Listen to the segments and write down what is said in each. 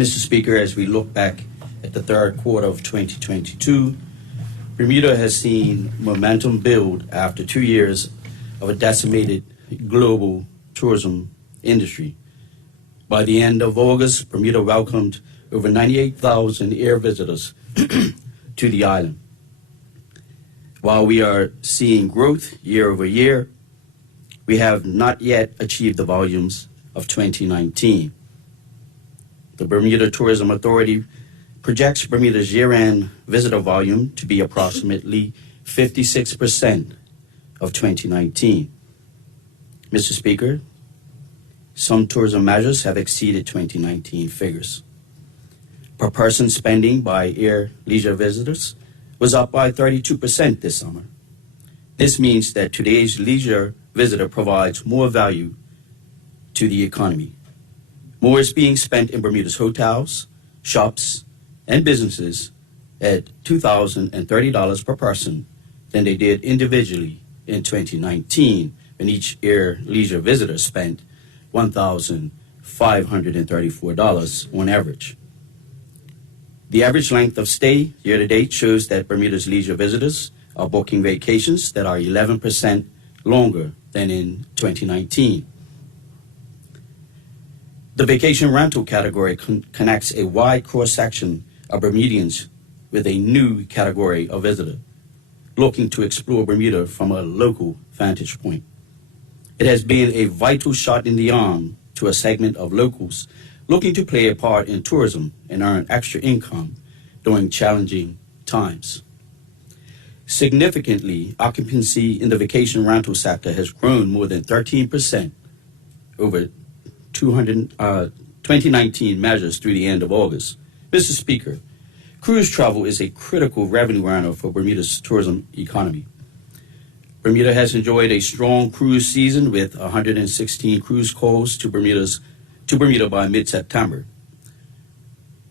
Mr. Speaker, as we look back at the third quarter of 2022, Bermuda has seen momentum build after 2 years of a decimated global tourism industry. By the end of August, Bermuda welcomed over 98,000 air visitors to the island. While we are seeing growth year over year, we have not yet achieved the volumes of 2019. The Bermuda Tourism Authority projects Bermuda's year-end visitor volume to be approximately 56% of 2019. Mr. Speaker, some tourism measures have exceeded 2019 figures. Per person spending by air leisure visitors was up by 32% this summer. This means that today's leisure visitor provides more value to the economy. More is being spent in Bermuda's hotels, shops, and businesses at $2,030 per person than they did individually in 2019, when each air leisure visitor spent $1,534 on average. The average length of stay year-to-date shows that Bermuda's leisure visitors are booking vacations that are 11% longer than in 2019. The vacation rental category connects a wide cross-section of Bermudians with a new category of visitor looking to explore Bermuda from a local vantage point. It has been a vital shot in the arm to a segment of locals looking to play a part in tourism and earn extra income during challenging times. Significantly, occupancy in the vacation rental sector has grown more than 13% over 2019 measures through the end of August. Mr. Speaker, cruise travel is a critical revenue earner for Bermuda's tourism economy. Bermuda has enjoyed a strong cruise season with 116 cruise calls to Bermuda by mid-September.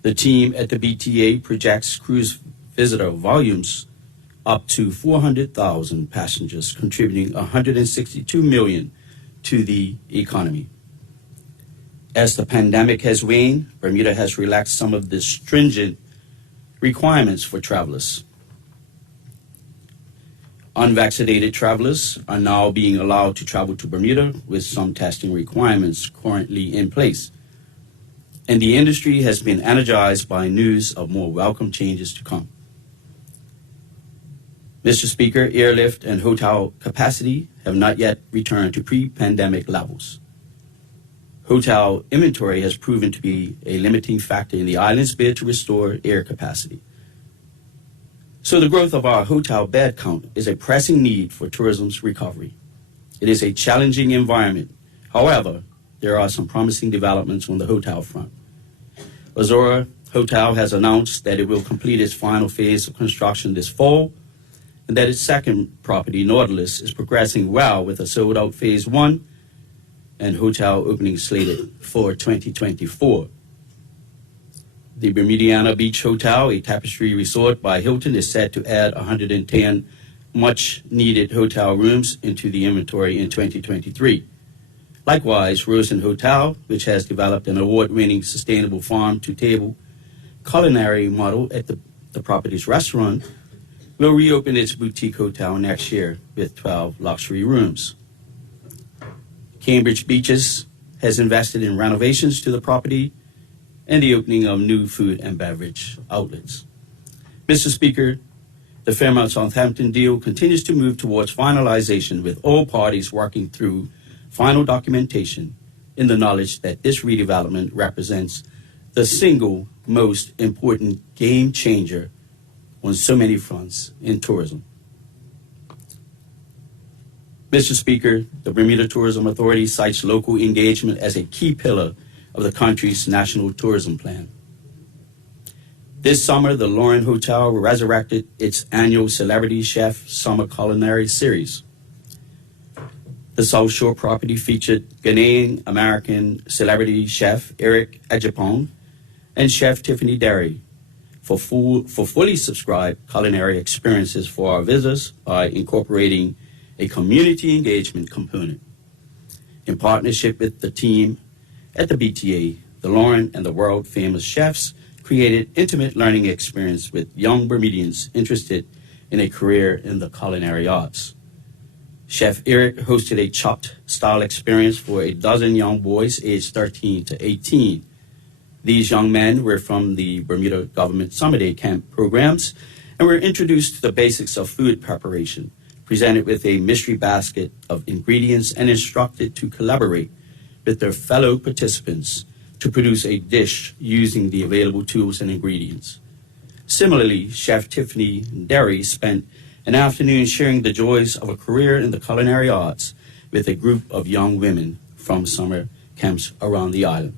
The team at the BTA projects cruise visitor volumes up to 400,000 passengers, contributing $162 million to the economy. As the pandemic has waned, Bermuda has relaxed some of the stringent requirements for travelers. Unvaccinated travelers are now being allowed to travel to Bermuda with some testing requirements currently in place. And the industry has been energized by news of more welcome changes to come. Mr. Speaker, airlift and hotel capacity have not yet returned to pre-pandemic levels. Hotel inventory has proven to be a limiting factor in the island's bid to restore air capacity. So the growth of our hotel bed count is a pressing need for tourism's recovery. It is a challenging environment. However, there are some promising developments on the hotel front. Azora Hotel has announced that it will complete its final phase of construction this fall, and that its second property, Nautilus, is progressing well with a sold-out phase 1 and hotel opening slated for 2024. The Bermudiana Beach Hotel, a Tapestry resort by Hilton, is set to add 110 much-needed hotel rooms into the inventory in 2023. Likewise, Rosen Hotel, which has developed an award-winning sustainable farm-to-table culinary model at the property's restaurant, will reopen its boutique hotel next year with 12 luxury rooms. Cambridge Beaches has invested in renovations to the property and the opening of new food and beverage outlets. Mr. Speaker, the Fairmont Southampton deal continues to move towards finalization, with all parties working through final documentation in the knowledge that this redevelopment represents the single most important game changer on so many fronts in tourism. Mr. Speaker, the Bermuda Tourism Authority cites local engagement as a key pillar of the country's national tourism plan. This summer, the Lauren Hotel resurrected its annual Celebrity Chef Summer Culinary Series. The South Shore property featured Ghanaian-American celebrity chef Eric Ejapong and Chef Tiffany Derry for fully subscribed culinary experiences for our visitors by incorporating a community engagement component. In partnership with the team at the BTA, the Lauren and the world-famous chefs created intimate learning experience with young Bermudians interested in a career in the culinary arts. Chef Eric hosted a chopped-style experience for a dozen young boys aged 13 to 18. These young men were from the Bermuda government summer day camp programs and were introduced to the basics of food preparation, presented with a mystery basket of ingredients, and instructed to collaborate with their fellow participants to produce a dish using the available tools and ingredients. Similarly, Chef Tiffany Derry spent an afternoon sharing the joys of a career in the culinary arts with a group of young women from summer camps around the island.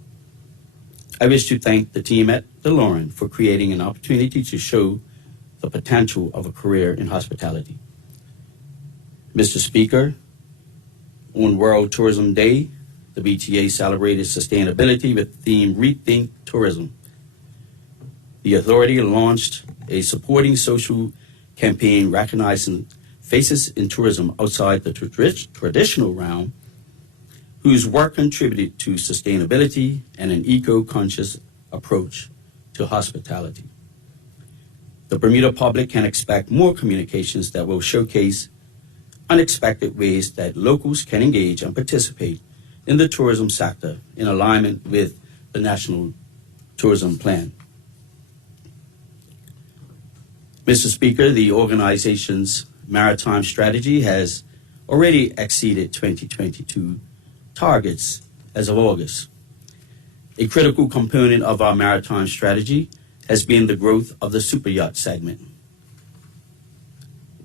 I wish to thank the team at the Lauren for creating an opportunity to show the potential of a career in hospitality. Mr. Speaker, on World Tourism Day, the BTA celebrated sustainability with the theme Rethink Tourism. The authority launched a supporting social campaign recognizing faces in tourism outside the traditional realm whose work contributed to sustainability and an eco-conscious approach to hospitality. The Bermuda public can expect more communications that will showcase unexpected ways that locals can engage and participate in the tourism sector in alignment with the National Tourism Plan. Mr. Speaker, the organization's maritime strategy has already exceeded 2022 targets as of August. A critical component of our maritime strategy has been the growth of the superyacht segment.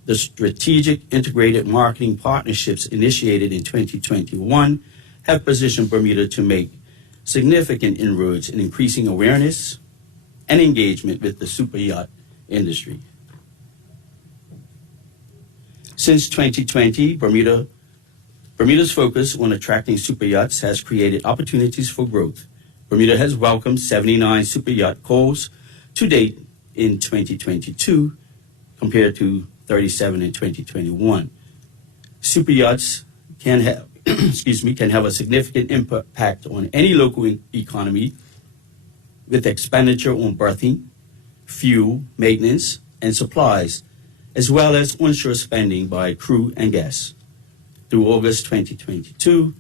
The strategic integrated marketing partnerships initiated in 2021 have positioned Bermuda to make significant inroads in increasing awareness and engagement with the superyacht industry. Since 2020, Bermuda's focus on attracting superyachts has created opportunities for growth. Bermuda has welcomed 79 superyacht calls to date in 2022 compared to 37 in 2021. Superyachts can have can have a significant impact on any local economy with expenditure on berthing, fuel, maintenance, and supplies, as well as onshore spending by crew and guests. Through August 2022,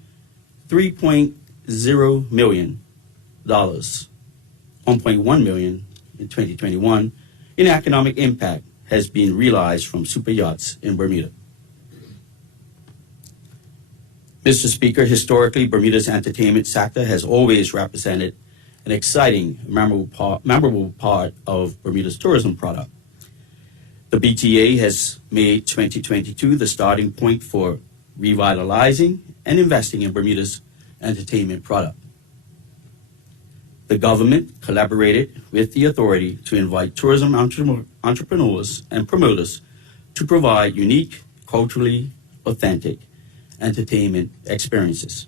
$3.0 million, $1.1 million in 2021, in economic impact has been realized from superyachts in Bermuda. Mr. Speaker, historically, Bermuda's entertainment sector has always represented an exciting, memorable part of Bermuda's tourism product. The BTA has made 2022 the starting point for revitalizing and investing in Bermuda's entertainment product. The government collaborated with the authority to invite tourism entrepreneurs and promoters to provide unique, culturally authentic entertainment experiences.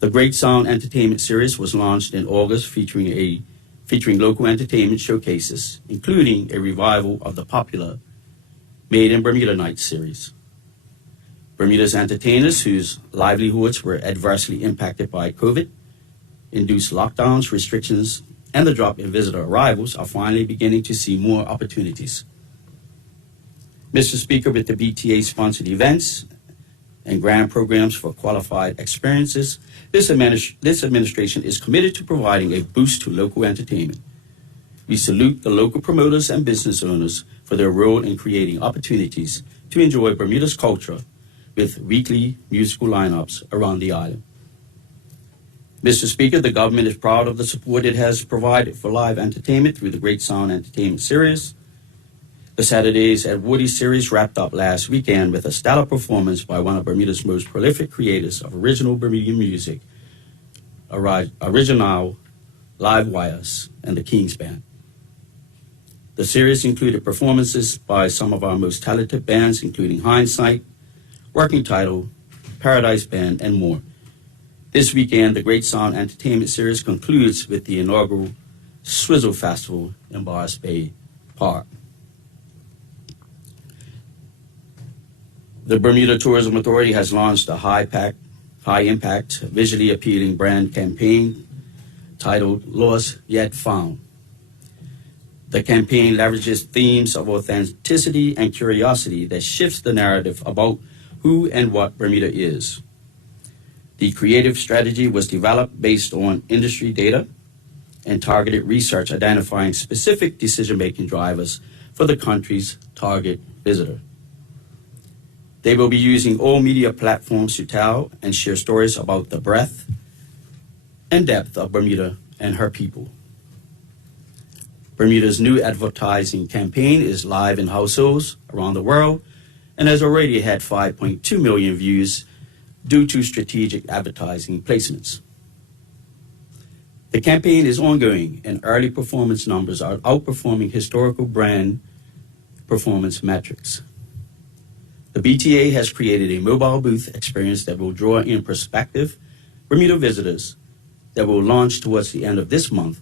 The Great Sound Entertainment Series was launched in August featuring local entertainment showcases, including a revival of the popular Made in Bermuda Nights series. Bermuda's entertainers, whose livelihoods were adversely impacted by COVID-induced lockdowns, restrictions, and the drop in visitor arrivals, are finally beginning to see more opportunities. Mr. Speaker, with the BTA-sponsored events and grant programs for qualified experiences, this administration is committed to providing a boost to local entertainment. We salute the local promoters and business owners for their role in creating opportunities to enjoy Bermuda's culture with weekly musical lineups around the island. Mr. Speaker, the government is proud of the support it has provided for live entertainment through the Great Sound Entertainment Series. The Saturdays at Woody series wrapped up last weekend with a stellar performance by one of Bermuda's most prolific creators of original Bermudian music, Original Live Wires, and the Kings Band. The series included performances by some of our most talented bands, including Hindsight, Working Title, Paradise Band, and more. This weekend, the Great Sound Entertainment Series concludes with the inaugural Swizzle Festival in Bars Bay Park. The Bermuda Tourism Authority has launched a high-impact high-impact, visually appealing brand campaign titled Lost Yet Found. The campaign leverages themes of authenticity and curiosity that shifts the narrative about who and what Bermuda is. The creative strategy was developed based on industry data and targeted research identifying specific decision-making drivers for the country's target visitor. They will be using all media platforms to tell and share stories about the breadth and depth of Bermuda and her people. Bermuda's new advertising campaign is live in households around the world and has already had 5.2 million views due to strategic advertising placements. The campaign is ongoing and early performance numbers are outperforming historical brand performance metrics. The BTA has created a mobile booth experience that will draw in prospective Bermuda visitors that will launch towards the end of this month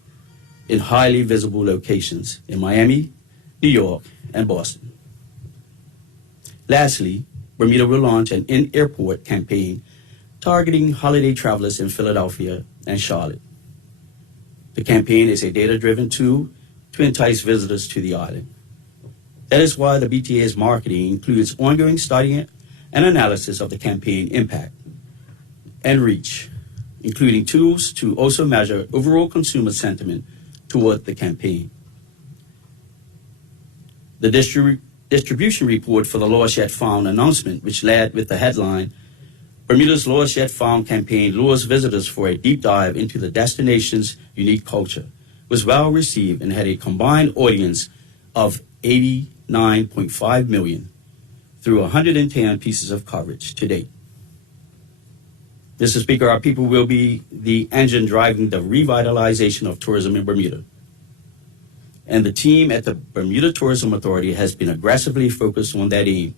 in highly visible locations in Miami, New York, and Boston. Lastly, Bermuda will launch an in-airport campaign targeting holiday travelers in Philadelphia and Charlotte. The campaign is a data-driven tool to entice visitors to the island. That is why the BTA's marketing includes ongoing study and analysis of the campaign impact and reach, including tools to also measure overall consumer sentiment toward the campaign. The distribution report for the Lost Yet Found announcement, which led with the headline, Bermuda's Lost Yet Found campaign lures visitors for a deep dive into the destination's unique culture, was well received and had a combined audience of 89.5 million through 110 pieces of coverage to date. Mr. Speaker, our people will be the engine driving the revitalization of tourism in Bermuda. And the team at the Bermuda Tourism Authority has been aggressively focused on that aim.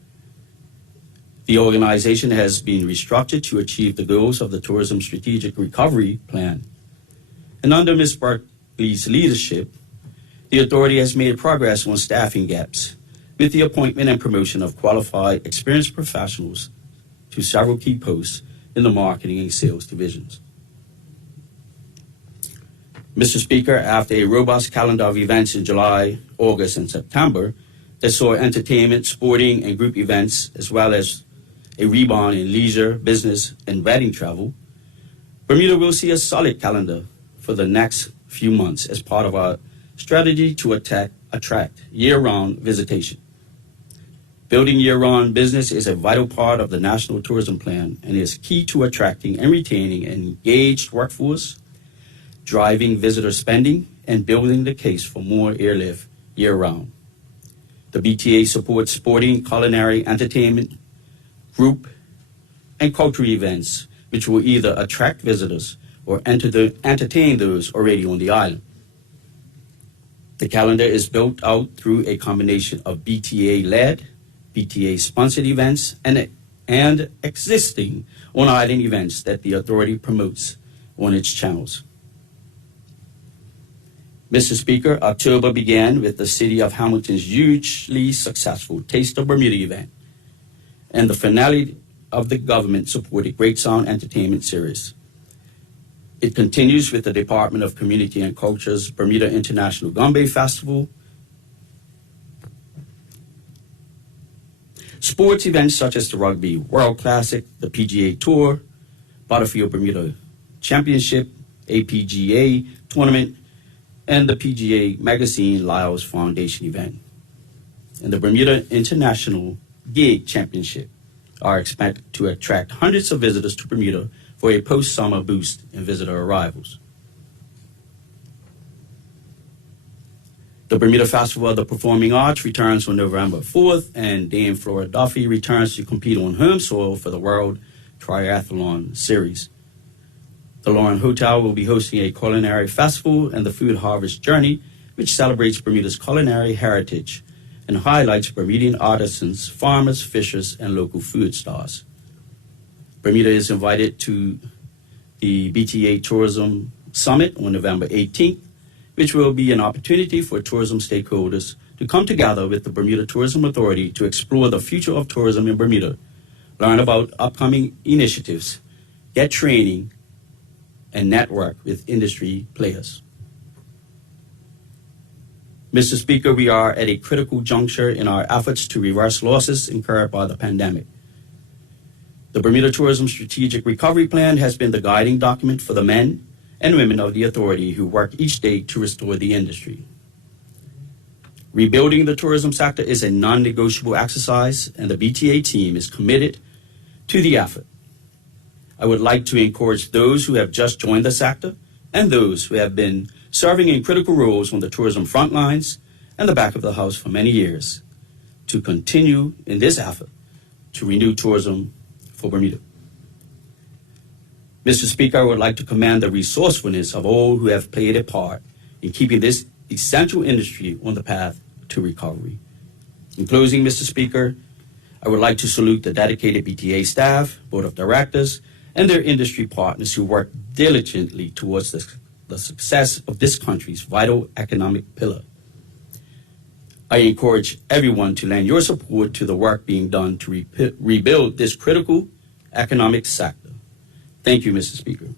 The organization has been restructured to achieve the goals of the Tourism Strategic Recovery Plan. And under Ms. Barkley's leadership, the authority has made progress on staffing gaps with the appointment and promotion of qualified, experienced professionals to several key posts in the marketing and sales divisions. Mr. Speaker, after a robust calendar of events in July, August, and September that saw entertainment, sporting, and group events, as well as a rebound in leisure, business, and wedding travel, Bermuda will see a solid calendar for the next few months as part of our strategy to attract year-round visitation. Building year-round business is a vital part of the National Tourism Plan and is key to attracting and retaining an engaged workforce, driving visitor spending, and building the case for more airlift year-round. The BTA supports sporting, culinary, entertainment, group, and cultural events, which will either attract visitors or entertain those already on the island. The calendar is built out through a combination of BTA-led, BTA-sponsored events, and existing on-island events that the authority promotes on its channels. Mr. Speaker, October began with the City of Hamilton's hugely successful Taste of Bermuda event and the finale of the government-supported Great Sound Entertainment Series. It continues with the Department of Community and Culture's Bermuda International Gumbe Festival. Sports events such as the Rugby World Classic, the PGA Tour, Butterfield Bermuda Championship, APGA Tournament, and the PGA Magazine Lyles Foundation event, and the Bermuda International Gig Championship are expected to attract hundreds of visitors to Bermuda for a post-summer boost in visitor arrivals. The Bermuda Festival of the Performing Arts returns on November 4th, and Dame Flora Duffy returns to compete on home soil for the World Triathlon Series. The Lauren Hotel will be hosting a culinary festival and the Food Harvest Journey, which celebrates Bermuda's culinary heritage and highlights Bermudian artisans, farmers, fishers, and local food stars. Bermuda is invited to the BTA Tourism Summit on November 18th, which will be an opportunity for tourism stakeholders to come together with the Bermuda Tourism Authority to explore the future of tourism in Bermuda, learn about upcoming initiatives, get training, and network with industry players. Mr. Speaker, we are at a critical juncture in our efforts to reverse losses incurred by the pandemic. The Bermuda Tourism Strategic Recovery Plan has been the guiding document for the men and women of the authority who work each day to restore the industry. Rebuilding the tourism sector is a non-negotiable exercise, and the BTA team is committed to the effort. I would like to encourage those who have just joined the sector and those who have been serving in critical roles on the tourism front lines and the back of the house for many years to continue in this effort to renew tourism for Bermuda. Mr. Speaker, I would like to commend the resourcefulness of all who have played a part in keeping this essential industry on the path to recovery. In closing, Mr. Speaker, I would like to salute the dedicated BTA staff, board of directors, and their industry partners who work diligently towards the success of this country's vital economic pillar. I encourage everyone to lend your support to the work being done to rebuild this critical economic sector. Thank you, Mr. Speaker.